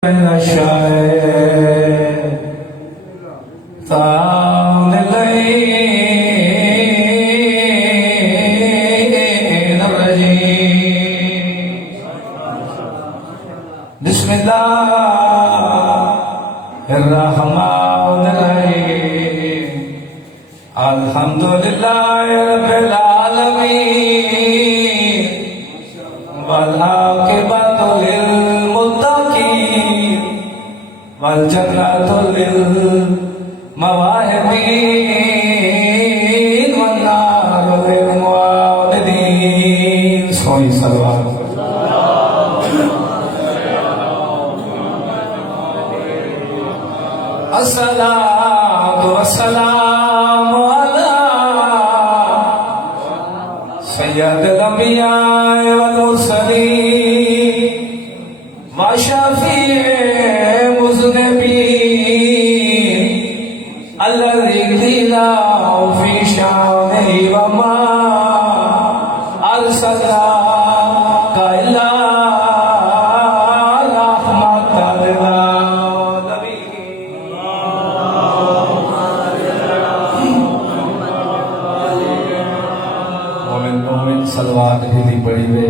बिस्मिल्लाहिर्रहमानिर्रहीम अल्हम्दुलिल्लाहि रब्बिल आलमीन वल आक़िबतु लिल मुत्तक़ीन वल जन्नतु लिल मवाहिबीन वन नारु लिल मुआनिदीन। सोई सलवात अस्सलातु वस्सलामु अला सय्यदिल अंबिया वल मुरसलीन व शफीए मुज़निबीन अल्लज़ी क़ीला फ़ी शानिही व मा अरसलनाका इल्ला सलवात भी पड़ी हुए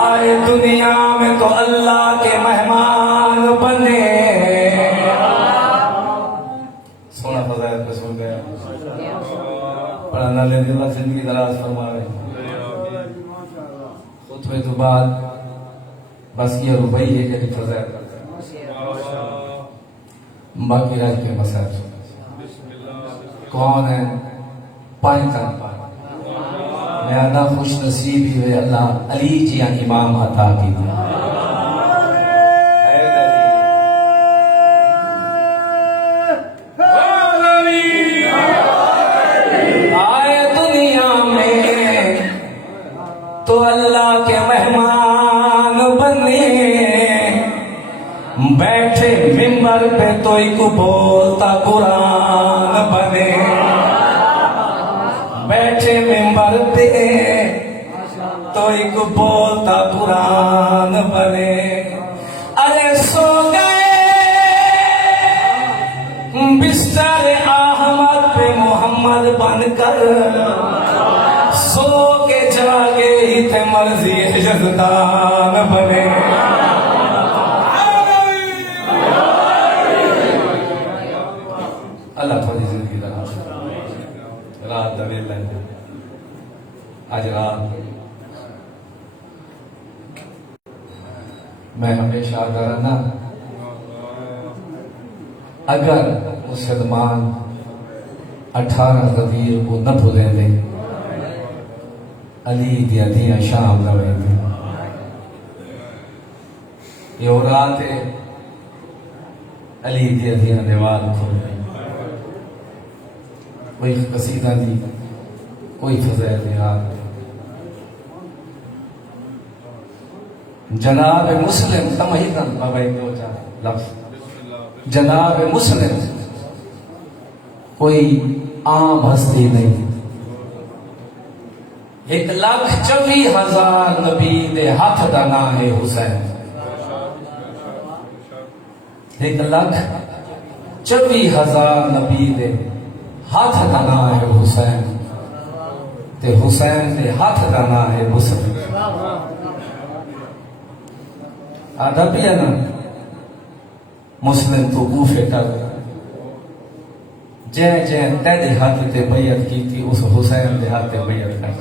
आए दुनिया में तो अल्लाह के मेहमान बने। सोना फजाइल पे सुन गया पढ़ाना ले दिला जिंदगी दराज फरमावे खुतबे तो बाद बस ये रुपये के फजाइल बाकी राज के मसाइल कौन है पानी का मैं खुश नसीब ही हुए अल्लाह अली जी इमाम अता की आए दुनिया में तो अल्लाह के मेहमान बने बैठे मिंबर पे तो एक बोलता कुरान बने बैठे मिंबर पे तो एक बोलता कुरान बने। अरे सो गए बिस्तर अहमद पे मोहम्मद बनकर सो के जागे ही थे मर्जी जज़दान बने। अल्लाह थोड़ी जिंदगी रात दवेल आज रात मैं हमेशा करना अगर मुसलमान 18 गदीर को न भूलेंगे अली दिया दिया शाम लवेंगे ये रात अली दिया दिया दीवार खोल कोई कसीदा दी कोई फज़ैल याद जनाब मुस्लिम तमहीदन बाबा दो चार लफ्ज़ जनाब मुस्लिम कोई आम हस्ती नहीं। 1,24,000 नबी दे हाथ का नाम है हुसैन। 1,24,000 नबी दे हाथ का नाम है हुसैन, ते हुसैन दे हाथ का नाम है मुस्लिम। आधा भी है ना मुस्लिम तो कूफे कर जै जै तेरे हाथ ते बैयत की थी उस हुसैन दे हाथ ते बैयत कर।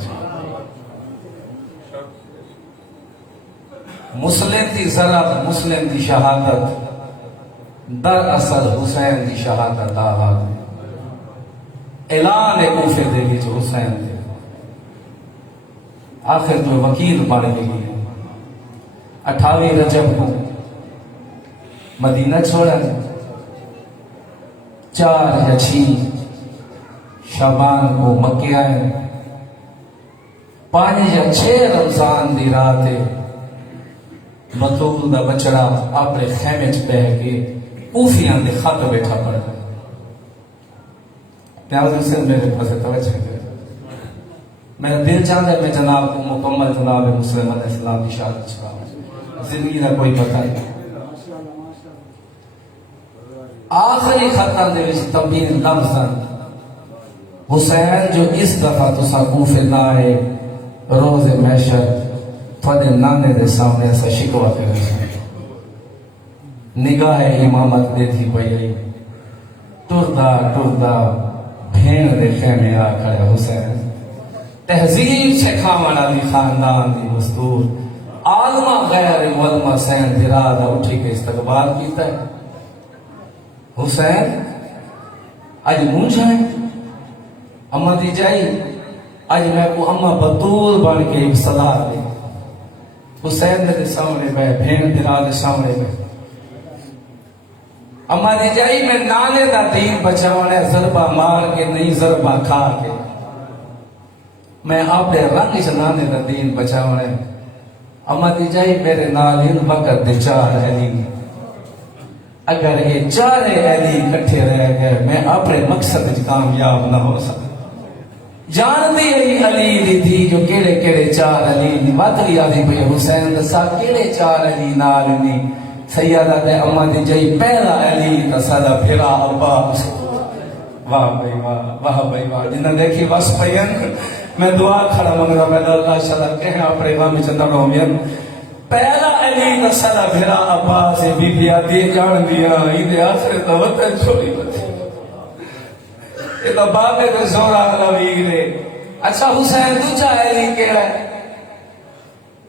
मुस्लिम की जरा मुस्लिम की शहादत दरअसल हुसैन की शहादत आवाज ऐलान है कूफे दे विच हुसैन दे। आखिर तो वकील बन गई। 28 रजब को मदीना छोड़ा, 4 या 6 शाबान को मक्के आए, 5 या 6 रमजान की रात बतूल का बचड़ा अपने खैमे च बह के कूफियां के खत बैठा पढ़ता। प्यार से मेरे पास तवज्जो करें। मेरा दिल चाहता है मैं जनाब को मुकम्मल जनाब मुस्लिम इस्लाम की शहादत छुड़ाऊं। जिंदगी का कोई पता नहीं। आखिरी खत्ता दे विच तंबीह लफ्ज़ हुसैन जो इस दफा तुसा कूफे ना आए रोज़े महशर थोड़े नाने दे सामने ऐसा शिकवा करे। निगाह इमामत दे थी पई टुरदा टुरदा भेड़ दे खेमे आ खड़े हुसैन। तहजीब सिखावन वाली खानदान की मस्तूर आलमा गैर मुअल्लमा सैन दिरादा उठी के इस्तकबाल कीता है। हुसैन अज मूंझा है अम्मा दी जाई अज मैं को अम्मा बतूल बन के सलाह दी। हुसैन मेरे सामने मैं भेड़ दिराद सामने में अम्मा दी जाई मैं नाने का दीन बचावने जरबा मार के नहीं जरबा खा के मैं अपने रंग च नाने का दीन बचावने। अम्मा दी जाई मेरे नाल इन वक्त दे 4 अली, अगर ये 4 अली इकट्ठे रह गए मैं अपने मकसद च कामयाब न हो सकता। जानती है अली दी थी जो केड़े केड़े 4 अली दी बात आदि पे हुसैन दसा केड़े 4 अली नाल नी सैयदा दे अम्मा दी जाई पहला अली तसादा फिरा अब्बास। वाह भाई वाह, वाह भाई वाह। जिन्हें देखी बस पयन मैं दुआ खड़ा मंगदा मैं अल्लाह शाला कह अपने गम च न रोमियन। पहला अली तसादा फिरा अब्बास बीबी आदि जान दिया इदे आखिर तो वतन छोड़ी बती ये तो बाबे के जोरा लवीर। अच्छा हुसैन दूजा अली केड़ा है?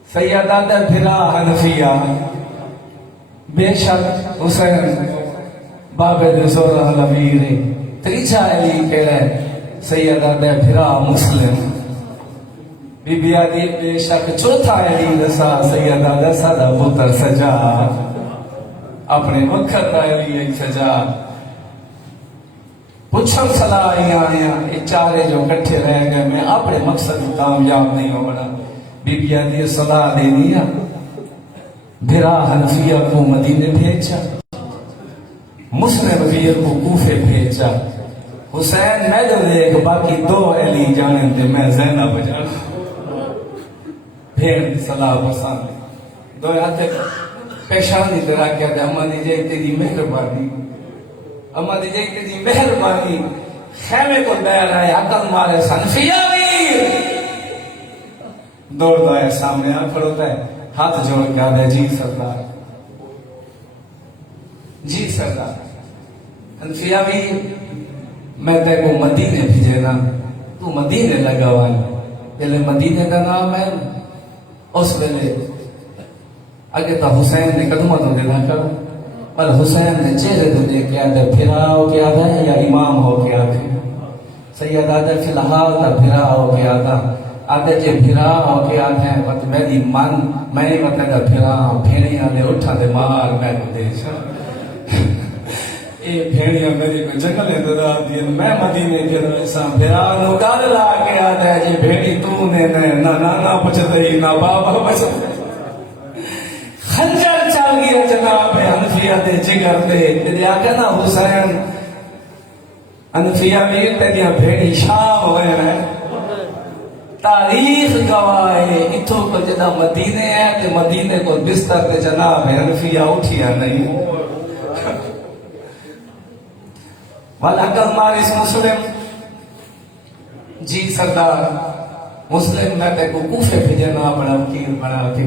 सैयदा दे फिरा हनफिया। बेशक हुसैन बाबे दे जोरा लवीर। तीजा अली केड़ा है? सैयदा दे फिरा मुस्लिम। बीबी आदि बेशक चौथा अली दसा सैयदा दे सादा पुत्र सजा अपने वक्त अली सजा। पूछम सलाह आया ये 4 जो कट्ठे रह गए मैं अपने मकसद कामयाब नहीं होना। बीबिया दी सलाह देनी है भिरा हनफिया को मदीने भेजा, मुस्लिम वीर को कूफे भेजा। हुसैन मैं जो देख बाकी 2 अली जाने थे मैं ज़ैनब जाना। भेड़ सलाह पसंद 2 हाथ पेशानी तरह क्या था अम्मा दी जय तेरी मेहरबानी, अम्मा दी जय तेरी मेहरबानी। खेमे को दया रहे अकल मारे सनफिया वीर दौड़ता है सामने आ खड़ोता है हाथ जोड़ के आता है जी सरदार, जी सरदार। सनफिया वीर मैं तेरे को मदीने भेजे ना तू मदीने लगा वाला पहले मदीने का नाम है उस वेले अगे तो हुसैन ने कदम तो देना करो पर हुसैन ने चेहरे को देख के आते फिरा हो के आता है या इमाम हो के आते सैयद आते फिलहाल ना फिरा हो के आता आते जे फिरा हो के आते हैं मत मेरी मन मैं मतलब फिरा भेड़िया ने उठा दे मार मैं को दे ये भेड़िया मेरी को जंगल दरा दिए मैं मदीने फिर ऐसा फिरा नो गाल ला के आता है ये भेड़ी तूने ना नाना बचत ही ना बाबा बचत खंजर चल गया जनाब हनफिया दे जिगर दे ते आखे ना हुसैन हनफिया वीर तेरिया भेड़ी शाम होए है तारीख गवाह है इथों को जदा मदीने है ते मदीने को बिस्तर ते जनाब हनफिया उठिया नहीं वाला कल मारिस मुस्लिम जी सरदार मुस्लिम मैं ते को कूफे भेजना अपना वकील बना के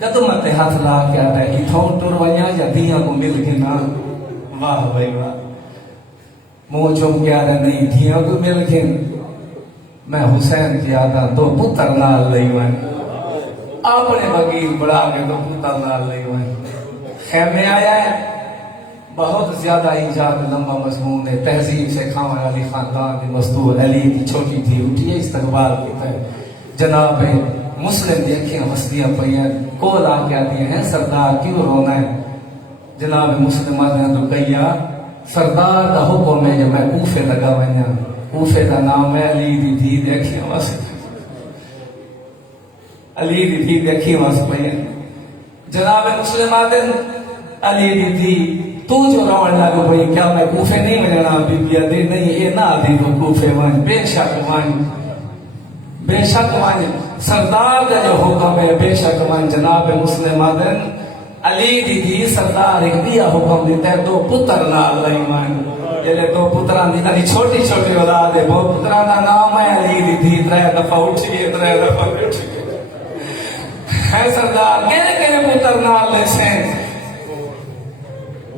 कदम ते हाथ ला के आता इथों टुर वया या दिया को मिल के ना वाह भाई वाह मुंह चुम गया नहीं दिया को मिल के मैं हुसैन की आता तो पुत्र नाल लई वन अपने वकील बड़ा के तो पुत्र नाल लई वन खेमे आया है बहुत ज्यादा इजाद लंबा मजमून है तहजीब से खावा अली खानदान की मस्तूर अली की छोटी थी उठिए इस्तकबाल की तरह जनाब मुस्लिम की अखियां हंसदियां पईयां कोल आके आती हैं सरदार क्यों रोना है जनाब मुस्लिम रुकैया सरदार का हुक्म है जब मैं कूफे लगा वना कूफे का नाम है अली दी धी दी अखियां हंस अली दी धी दी अखियां हंस पईयां जनाब मुस्लिम अली दी धी तू जो रोन लग पई क्या मैं कूफे नहीं वजना बीबिया दे नहीं ये ना दी तो कूफे वन बेशक वन सरदार का जो हुक्म है बेशक वन जनाब मुस्लिम अली दी दी सरदार एक दिया हुक्म देता है दो पुत्र नाल लई वन जेले दो पुत्रां दी तारी छोटी छोटी औलाद है वो पुत्रां दा नाम है अली दी धी त्रै दफा उठी त्रै दफा बैठी है सरदार केड़े पुत्र नाल ले से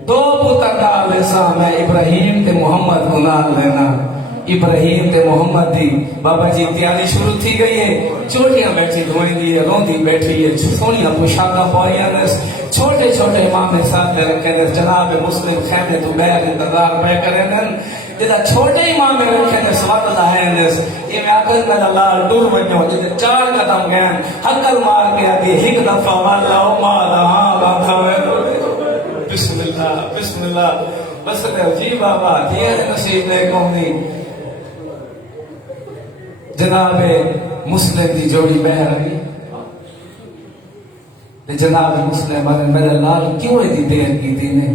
दो पुत्र नाल लेसा मैं इब्राहिम ते मोहम्मद को नाल लेना इब्राहिम ते मोहम्मद दी बाबा जी तैयारी शुरू थी गई है चोटियां बैठी धोईंदी है रोंदी बैठी है सोनिया पोशाका पाइया ने छोटे छोटे मामे साथ रखे ने जनाब मुस्लिम खैमे तो बैर इंतजार पे करे ने जेदा छोटे इमाम रखे ने स्वाद लाए ने ये मैं आखिर में लाल दूर वणो जे चार कदम गए हकल मार के आगे एक दफा वाला ओ माला बाधा बिस्मिल्लाह बिस्मिल्लाह बस जी बाबा दिए नसीब ने कौमी जनाब मुस्लिम की जोड़ी बह रही जनाब मुस्लिम मेरे लाल क्यों इतनी देर की थी ने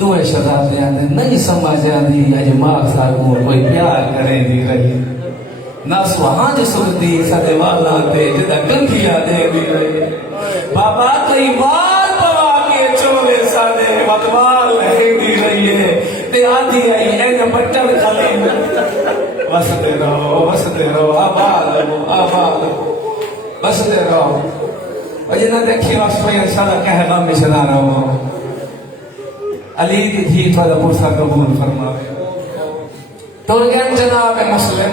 दुए शहजादे आंदे नहीं समझ आंदी अज मां सागू कोई प्यार करे दी रही ना सुहाज सुरदी सदे वाला ते जदा गंधिया दे दी रही बाबा कई बार पवा के चोले सादे वतवाल दी रही है ते आधी आई एन बटन खाली बसते रहो आबाद बसते रहो अजे ना देखी वास्ते इंशाल्लाह कहना मिशना रहो अली दी थी थोड़ा पुरसा कबूल फरमावे तो गन जनाब मुस्लिम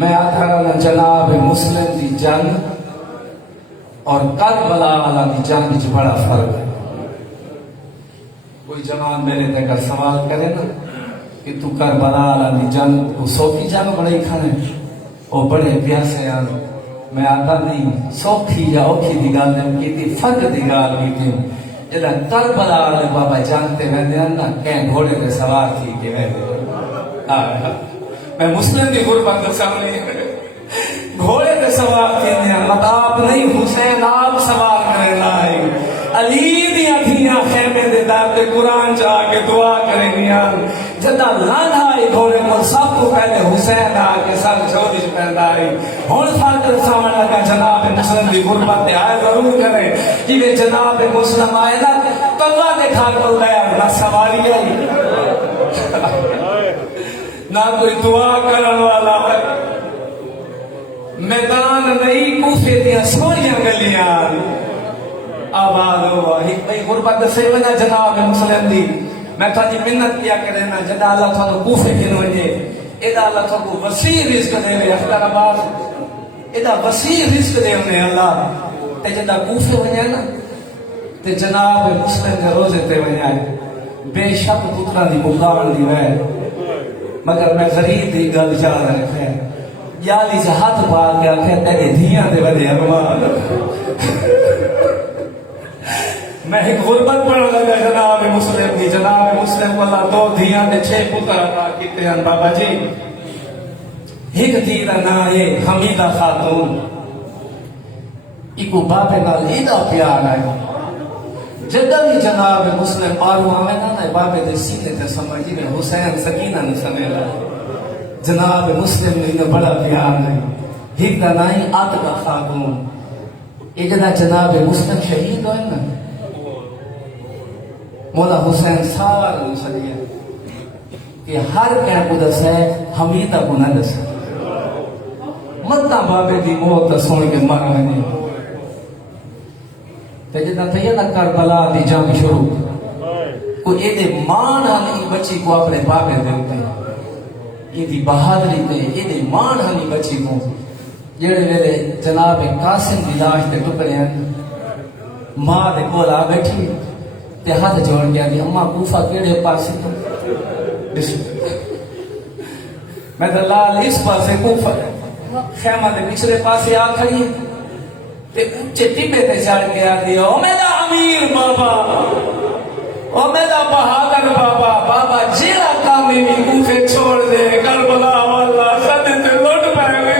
मैं आता रहा जनाब मुस्लिम की जंग और करबला वाला की जंग च बड़ा फर्क है कोई जवान मेरे तक सवाल करे ना कि तू करबला वाला की जंग सौखी जंग बड़े खाने वो बड़े प्यासे आन मैं आता नहीं सौखी या औखी की गल की फर्क की गल की जरा करबला वाले बाबा जानते वह ना कह घोड़े पे सवार थी कि मैं मुस्लिम की गुरबत सामने घोड़े पे सवार थे मताब नहीं हुसैन आप सवार करना है अली दी अखियां खेमे दे दार पे कुरान जा के दुआ करेंगियां जदा लाना है घोड़े को सब को पहले हुसैन आके सर छोड़ी पहना है हुन फर्क सामने लगा जनाब मुस्लिम की गुरबत आए जरूर करे कि वे जनाब मुस्लिम आए ना कल्ला देखा कर गया ना सवारी आई ना कोई दुआ करने वाला है मैदान नहीं कूफे दिया सोनिया गलियां आबाद हुआ ही गुरबत से वजह जनाब मुस्लिम दी मैं थाजी मिन्नत किया करे ना जदा अल्लाह थानो कूफे किन वजे एदा अल्लाह थाको वसी रिज़्क देवे अख्तराबाद एदा वसी रिज़्क देवने अल्लाह ते जदा कूफे वजे ना ते जनाब मुस्लिम के रोजे ते वजे बेशक पुत्रा दी मुकाबल दी है मगर मैं गरीब दी गल जा रखे याली से हाथ पा के आखे तेरे धियां दे वदे अरमान मैं एक गुरबत पढ़ लगा जनाब मुस्लिम वाला दो धियां ने 6 पुत्र अता कीते हैं बाबा जी एक धी दा नाम है हमीदा खातून इको बाबे नाल एदा प्यार है जदा भी जनाब मुस्लिम आलू आवे ना बाबे दे सीने ते समझी ने हुसैन सकीना ने समेला जनाब मुस्लिम ने बड़ा प्यार है हिक दा नहीं आतका खातून ये जदा जनाब मुस्लिम शहीद होए ना मौला हुसैन सार सदिया कि हर क्या को दस है हमीदा को न दस मत्ता बाबे दी मौत सुन के मर वने ते जदा थे ना करबला दी जंग शुरू को एदे मान हनी बच्ची को अपने बाबे दे उते ये दी बहादुरी ते एदे मान हनी बच्ची को जेड़े वेले जनाब कासिम दी लाश ते टुकड़े हैं मां दे कोल आ बैठी ते हाथ जोड़ गया कि अम्मा कूफा केड़े पासे मैं तो लाल इस पासे कूफा खेमा दे पिछले पासे आ खड़ी ते ऊंचे टिबे ते चढ़ के आ गया ओ मेरा अमीर बाबा ओ मेरा बहादुर बाबा बाबा जेड़ा काम भी कूफे छोड़ दे करबला वाला सद ते लौट पाएंगे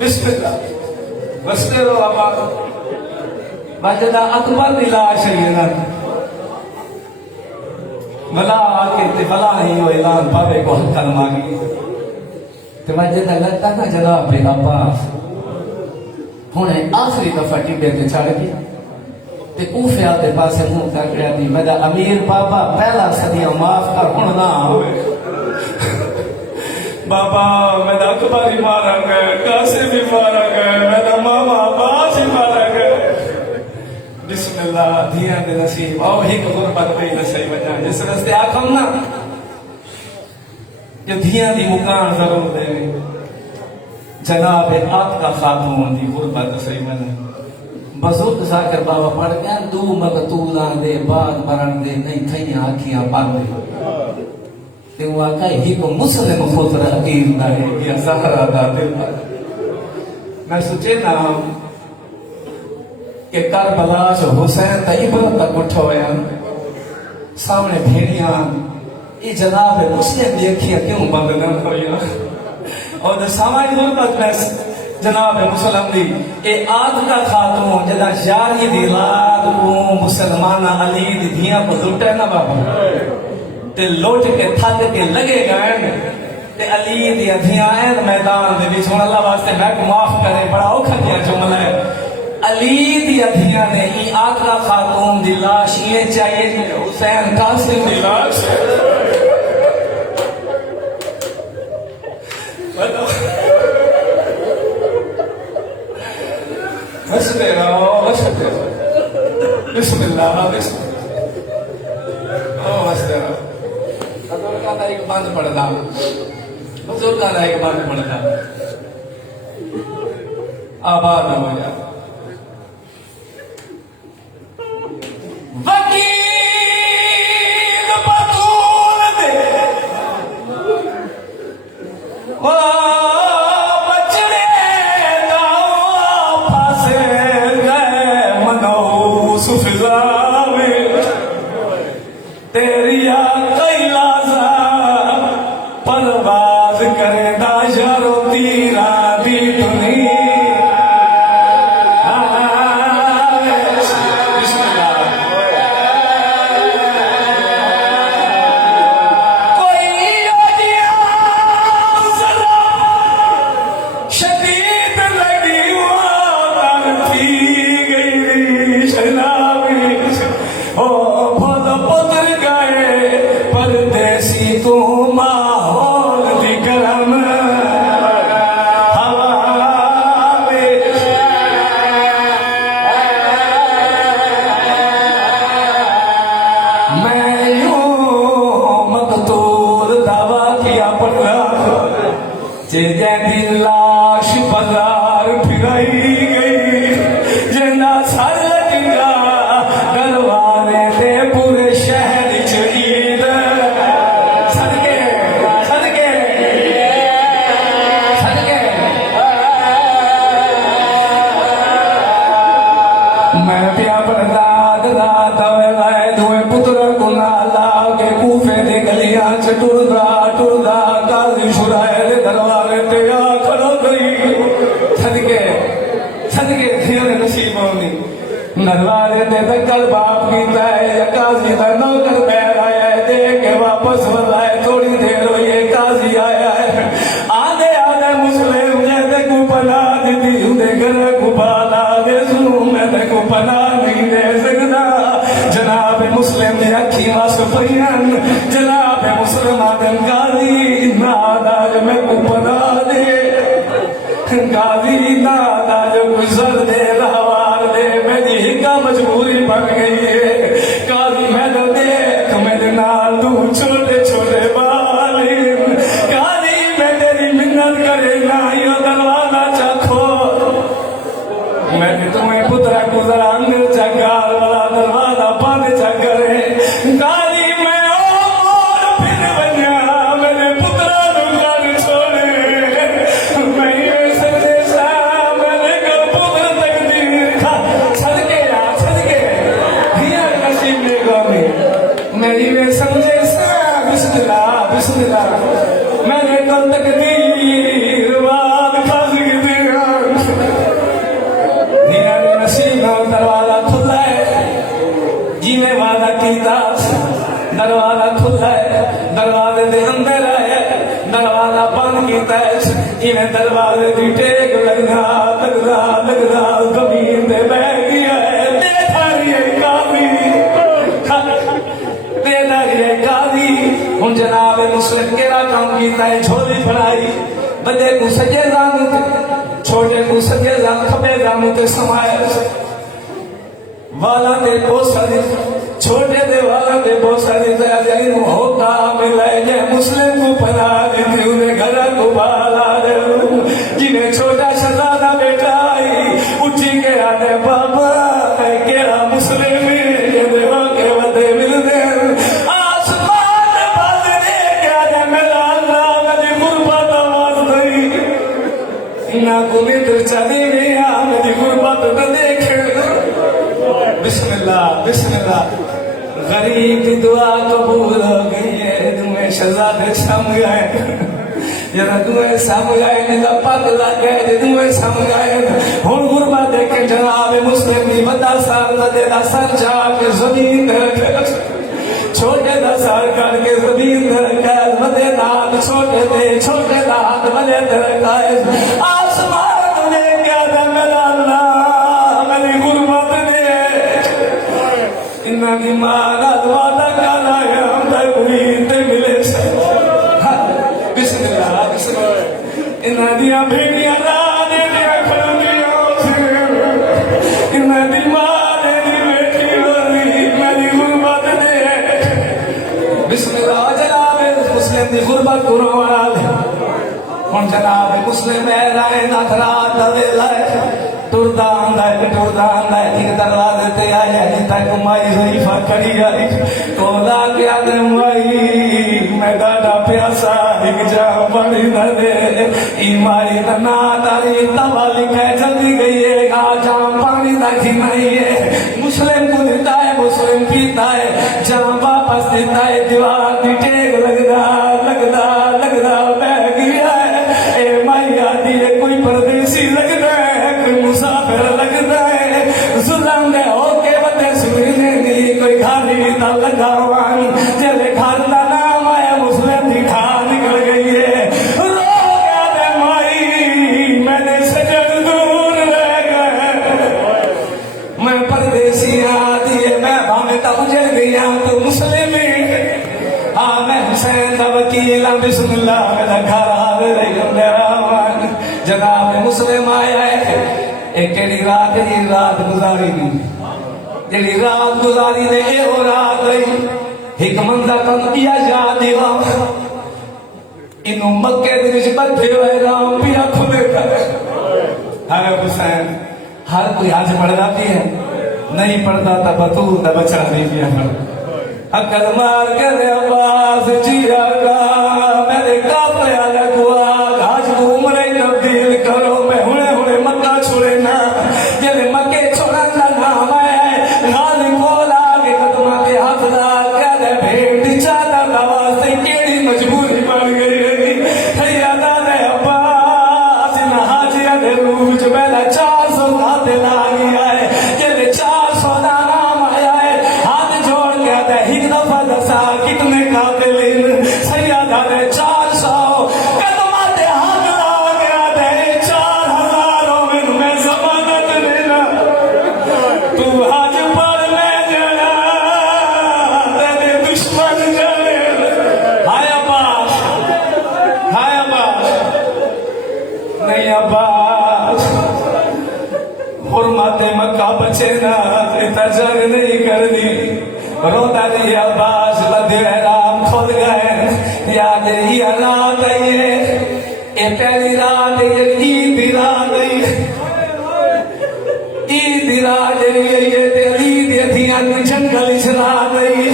बिस्मिल्लाह बसते रहो बाबा मजदा अकबर दी लाश है ना भला आके ते भला नहीं हो ऐलान बाबे को हक मांगी ते मजदा लगता ना जनाब पे अब्बास हुने आखिरी दफा टिबे ते चढ़ गया ते कूफे आते पासे मुंह कर गया दी मेरा अमीर बाबा पहला सदिया माफ कर हुन ना बाबा मेरा अकबर ही मारा गया कासिम भी मारा गया मेरा मामा अब्बास ही मारा गया बिस्मिल्लाह धिया दे नसीब आओ ही गुरबत पे न सही वजह जिस रस्ते आखम ना जो धिया दी मुकान जरूर दे जनाब आका खातून दी गुरबत सही वजह बुजुर्ग जाकर बाबा पढ़ गया दू मकतूला दे बाद मरण दे नहीं थई आखियां पांदे ते वो आका ही को मुस्लिम खुद अकील ना है या ज़हरा दा दिल मैं सोचे ना कि करबला जो हुसैन दा इबरत तक उठो है सामने भेड़ियां ये जनाब मुस्लिम दी अखियां क्यों बंद न होया और जो सामाई गुरबत में जनाब मुसलम दी ए आद का खातून जदा यारी दी रात को मुसलमान अली दी धिया को लुटे ना बाबा ते लोट के थक के लगे गए ते अली दी धिया मैदान दे विच हुन अल्लाह वास्ते मैं माफ करे बड़ा औखा दिया जुमला है अली दी धिया ने ई आका खातून दी लाश ये चाहिए कि हुसैन कासिम दी लाश हंसते रहो बिस्मिल्लाह ओ हंसते रहो बुजुर्ग का एक बंद पड़ता बुजुर्ग का एक बंद पड़ता आबाद हो जा वकील बतूल दे ओ बचड़े दाव फासे गए मनो सुफिजा में तेरी परवाज करेगा यारो तीरा दी दुनिया शदीद लगी थी गई शराबी ओ बहुत पुत्र गए परदेसी तू लाश बाजार फिराई गई जना सर लगा दरबारे दे पूरे शहर च ईद सदके सदके सदके मैं पिया बरदाद रात लाए दुए पुत्र को नाला के कूफे दे गलियां च टुरदा टुरदा गाली शुराए दे दरबारे ते आख नरवारे ने कल बाप कीता है या काजी का नौकर पैर आया है दे के वापस बुलाए थोड़ी देर हुई है काजी आया है आधे आधे मुस्लिम जैसे को पना दी उन्हें घर को बाला दे सुनू मैं को पना नहीं दे सकता जनाब मुस्लिम ने अखी वास परियन जनाब मुस्लिम आदम गाजी नादाज में को पना दे गाजी नादाज गुजर दे रहवार दे मेरी का मजबूरी बन गई है काजी मैं तो देख मेरे नाल तू छोटे छोटे बाल काजी मैं तेरी मिन्नत करे ना यो दरवाजा चाखो मैंने तुम्हें पुत्रा गुजरा अंदर चगाल वाला दरवाजा बंद चकरे काजी मैं और फिर बनिया मेरे पुत्रा दुकान छोड़े मैं ये संदेशा मैंने का पुत्र तक दी खा सदके दिया नसीब ने गाने मेरी वे संदेशा बिस्मिल्लाह बिस्मिल्लाह मैंने कल तक दी दरवाजा खुला है जिन्हें वादा कीता दरवाजा खुला है दरवाजे के अंदर आए दरवाजा बंद कीता है जिन्हें दरवाजे की टेक लगना जमीन पे बह गया है देखा रही है काजी हूं जनाब मुस्लिम केड़ा काम कीता है झोली फड़ाई बड़े को सजे जान छोटे को सजे जान खबे जान ते समाया वाला दे बहुत सारी छोटे दे वाला दे बहुत सारी जाई होता मिले जे मुस्लिम को पना दे उन्हें घर को बाला दे जिन्हें छोटा शहजादा बेटा आई उठी के आने बाबा केड़ा मुस्लिम के देवा के वदे मिल दे आसमान बादले के आने मेरा अल्लाह मेरी गुरबत आवाज नहीं इना को मित्र चली गया मेरी गुरबत न देखे बिस्मिल्लाह बिस्मिल्लाह गरीब की दुआ कबूल हो गई है तुम्हें शहजादे सम गए जरा तुम्हें सम गए ने का पग लग गए तुम्हें सम गए हुन गुरबा देखे जनाब मुस्लिम की बता साल न दे सर जाके जमीन रखे छोटे दा सर करके जमीन रखे मदे नाथ छोटे दांत मदे रखे आसमान ने क्या दे मेरा अल्लाह मेरी गुरबत इन्ना की मारा वादा कराया हम तकवीर ते मिले से बिस्मिल्लाह बिस्मिल्लाह इन्ना दिया भेड़ियां राने दिया खड़ियां इन्ना दी मारे दी बेटी होली मेरी गुरबत दे बिस्मिल्लाह जनाब मुस्लिम दी गुरबत करो वाला हुन जनाब मुस्लिम है राय ना रात वेला टुरदा आंदा है एक दरवाजे ते आया तक माई ज़रीफ़ा खड़ी आई कोला के आदे माई मैं डाटा प्यासा एक जा बड़ी न दे ई माई का ना तारी तवा लिखे जल्दी गई है आ जाम पानी दाखी नहीं है मुस्लिम को देता है मुस्लिम पीता है जहाँ वापस देता है दीवार की टेक लगदा बह गया है ए माई आती है कोई परदेसी लगता है कोई मुसाफिर लगता है जुल्म ने होके बते सुने नहीं कोई खाली ना लगावान जले घर का नाम आया मुस्लिम की खा निकल गई है रो गया मैं माई मैंने सजन दूर रह गए मैं परदेसी आती है मैं भावे तब उजड़ गया तो मुस्लिम हाँ मैं हुसैन का वकील बिस्मिल्लाह मेरा घर आ रही जनाब मुस्लिम आया है एक रात गुजारी जी रात गुजारी ने यो रात एक मंदा कम किया याद इनू मक्के दे विच बैठे हुए राम भी खुले हर हुसैन हर कोई आज पढ़ता भी है नहीं पढ़ता तो बतूर का बच्चा नहीं पिया अकल मार कर आवाज जिया गा मेरे काफले आला गुआ आज उम्र तब्दील करो मैं हुने मक्का छोड़े ना जब मक्के छोड़न का नाम है गाल कोला के कदम के हाथ ला कर भेंट चादा आवाज से केड़ी मजबूरी बन गई हैया दादा अब्बास ना हाजिया दे रूज मेरा 400 खाते ला गया है जब 400 जग नहीं करनी रोता नहीं अब्बास बदे राम खुल गए याद ही हालात ये पहली रात ये ईद की रात ईद की रात ये तेरी देखियां जंगल चला गई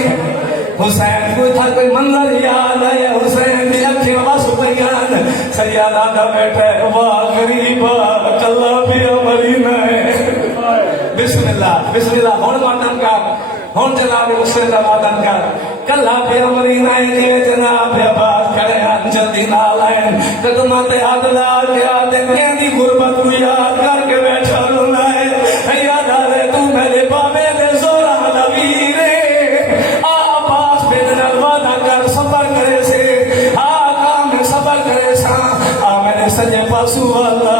हुसैन को था कोई मंजर याद है हुसैन की अखियां बस बयान सैयदा दा बैठे वाह गरीबा कल्ला भी मरीना है बिस्मिल्लाह बिस्मिल्लाह हुन मातम का हुन जनाब हुसैन दा मातम का कल्ला भी मरीना है जे जनाब अब्बास करे जल्दी ना लाए कदम ते हाथ ला के दे केंदी गुरबत को याद करके बैठा रोना है याद आ रे तू मेरे बाबे दे जोरा दा वीरे सबर करे से काम सबर करे सा मैंने सजे पासू वाला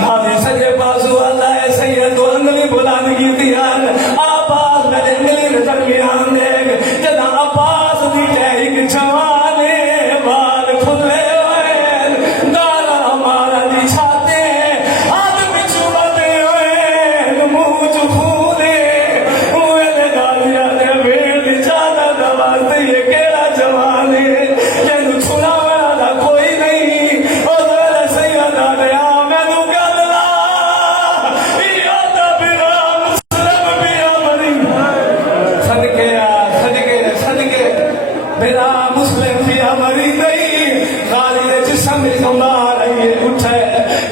भाभी सजे पासू वाला ऐसे ही तो अंगली बुलाने की तैयार आवाज मेरे मिली दरमियान देख जदा आवाज दी एक जवाने बाल खुले हुए गाला हमारा दी छाते हाथ में चुभते हुए मुंह चुभूने हुए गालियां दे भेड़ दी ज्यादा दबाते ये केड़ा जवाने तेन छुना वाला कोई नहीं और तेरे सैयदा दया मैनू गल्ला याद बिना मुस्लिम भी अमरी सदके सदके बिना मुस्लिम भी अमरी नहीं गाली दे जिस्म में कमार ये उठे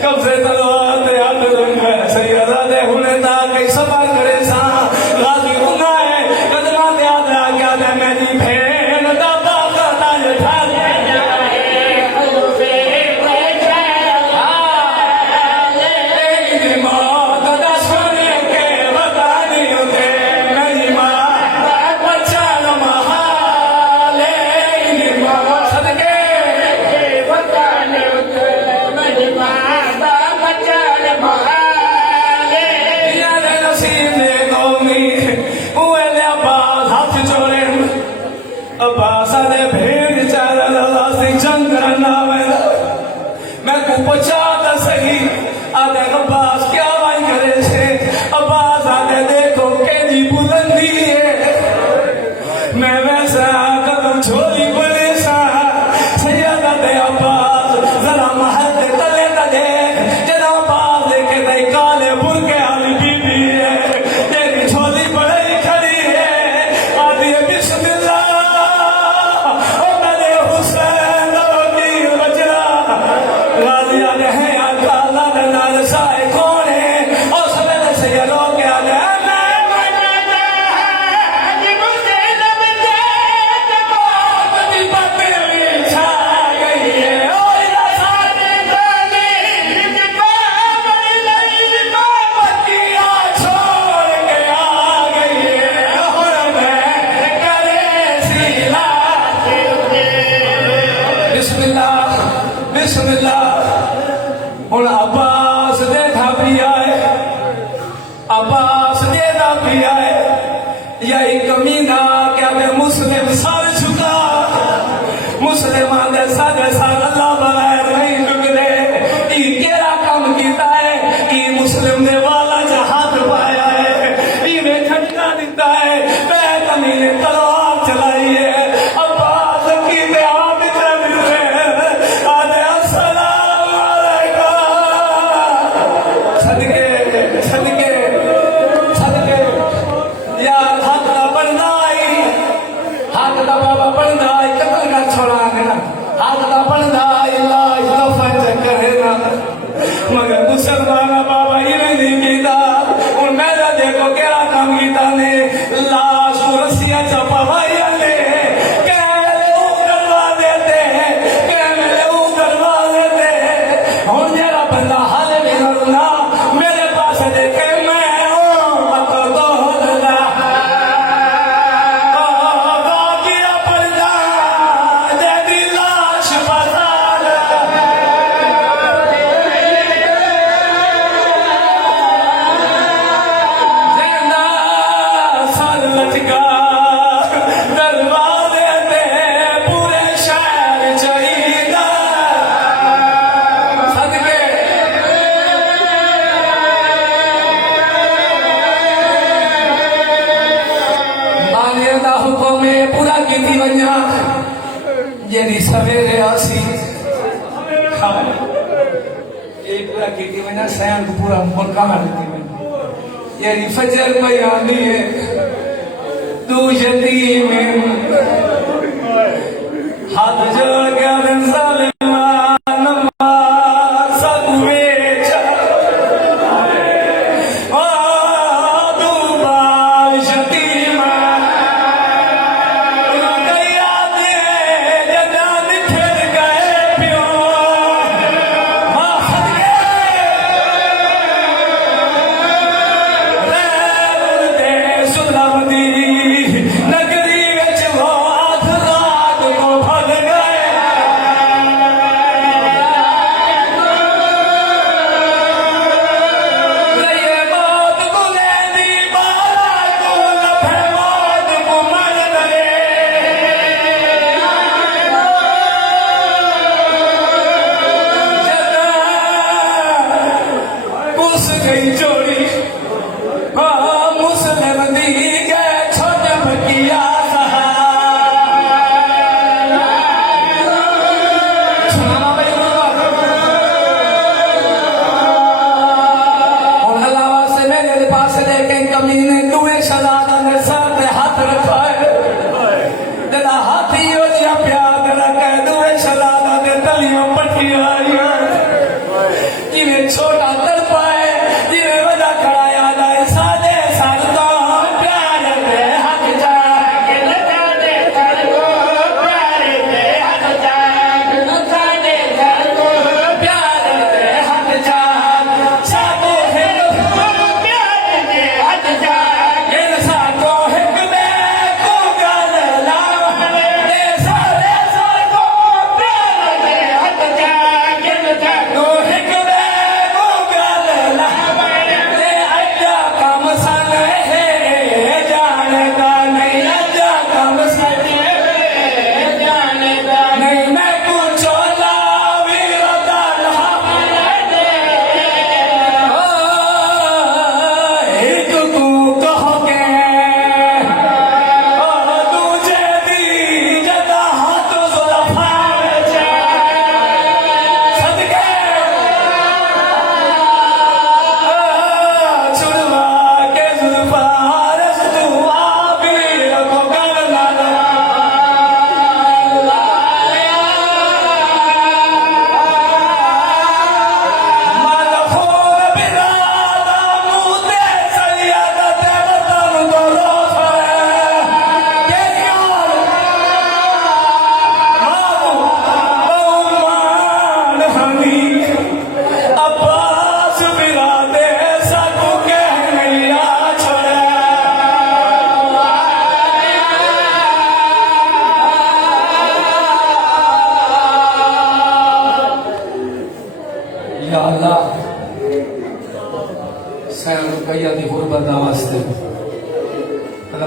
कब्जे तलवार ते हाथ रंग सैयदा दे हुने दा कई सबर करे सा गाली हुना है कदमा ते याद आ गया दे मेरी भेण दा बागा दा ये ठाल अब्बास ने भेड़ चारा लला से जंग करना मैं को पचाता सही आदे अब्बास क्या वाई करे से अब्बास आदे देखो केदी बुलंदी है मैं वैसा कदम छोली बड़े सा सैयदा दे अब्बास जरा महल दे तले तले जना अब्बास देखे दे काले बुरके वाली बीबी है तेरी छोली बड़ी खड़ी है आदि बिस्मिल्लाह हुन अब्बास दे था भी आए अब्बास दे था भी आए यही कमीना क्या मैं मुस्लिम सर झुका मुसलमान दे सागे साग अल्लाह बनाए नहीं डुगरे ई केड़ा काम कीता है ई मुस्लिम दे वाला जहाद पाया है ई ने झटका दिता है मैं कमीने तलवार चलाई है अब्बास की दे हाथ चल रहे आदे अस्सलाम अलैकुम सदके सदके सदके यार हाथ दा बनदाई हाथ दा बाबा बनदाई कतल का छोड़ा हाथ दा बनदाई सवेरे आसी एक पूरा की वजह सैन को पूरा मकान की यानी फजर में आनी है तू यतीम हाथ जोड़ के इंसान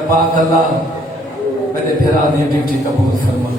पाक अल्लाह मेरे फिर आदि ड्यूटी कबूल फरमा